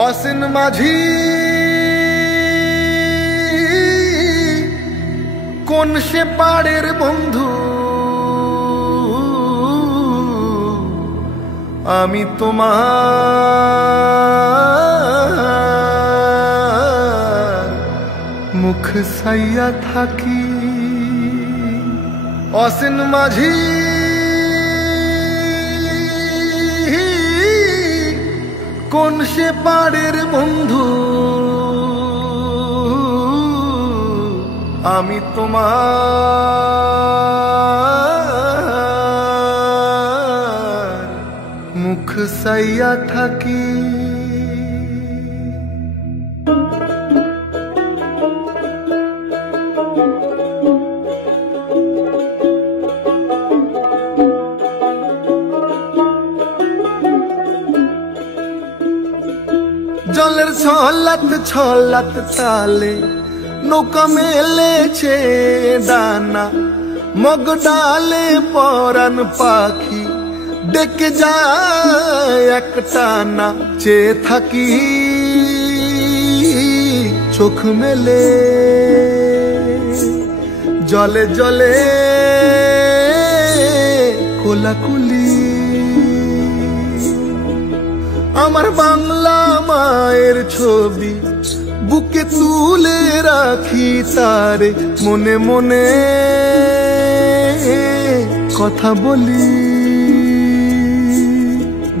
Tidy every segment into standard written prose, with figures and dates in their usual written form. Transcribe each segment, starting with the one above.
অসীন মাঝি কোন সে পাড়ের বন্ধু, আমি তোমার মুখ সাইয়া থাকি। অসীন মাঝি কোন সে পাড়ের বন্ধু, আমি তোমার মুখ সাইয়া থাকি। জলের ছলাত ছলাত তালে নৌকা মেলেছে দানা, মগ ডালে পরাণ পাখি ডেকে যায় একটানা। চেয়ে থাকি চোখ মেলে, জলে জলে কোলাকুলি। আমার বাংলা মায়ের ছবি বুকে তুলে রাখি তারে, মনে মনে কথা বলি।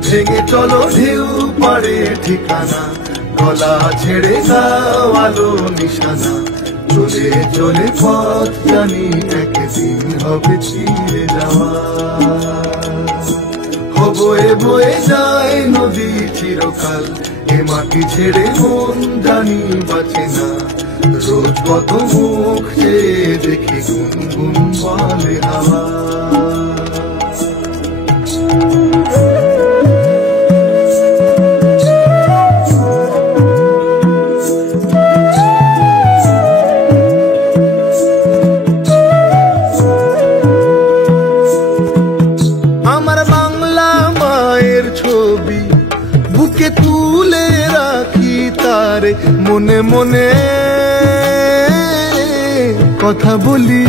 ভেঙে চলো ঢেউ পাড়ে ঠিকানা, গলা ছেড়ে দাও আলো নিশানা। চলে চলে পথ জানি একদিন হবে চিরে যাওয়া। বয়ে বয়ে যায় নদী চিরকাল, এ মাটি ছেড়ে মন জানি বাঁচে না। রোজ কত মুখ চেয়ে দেখি গুনগুন বলে হাওয়া। ছবি বুকে তুলে রাখি তারে, মনে মনে কথা বলি।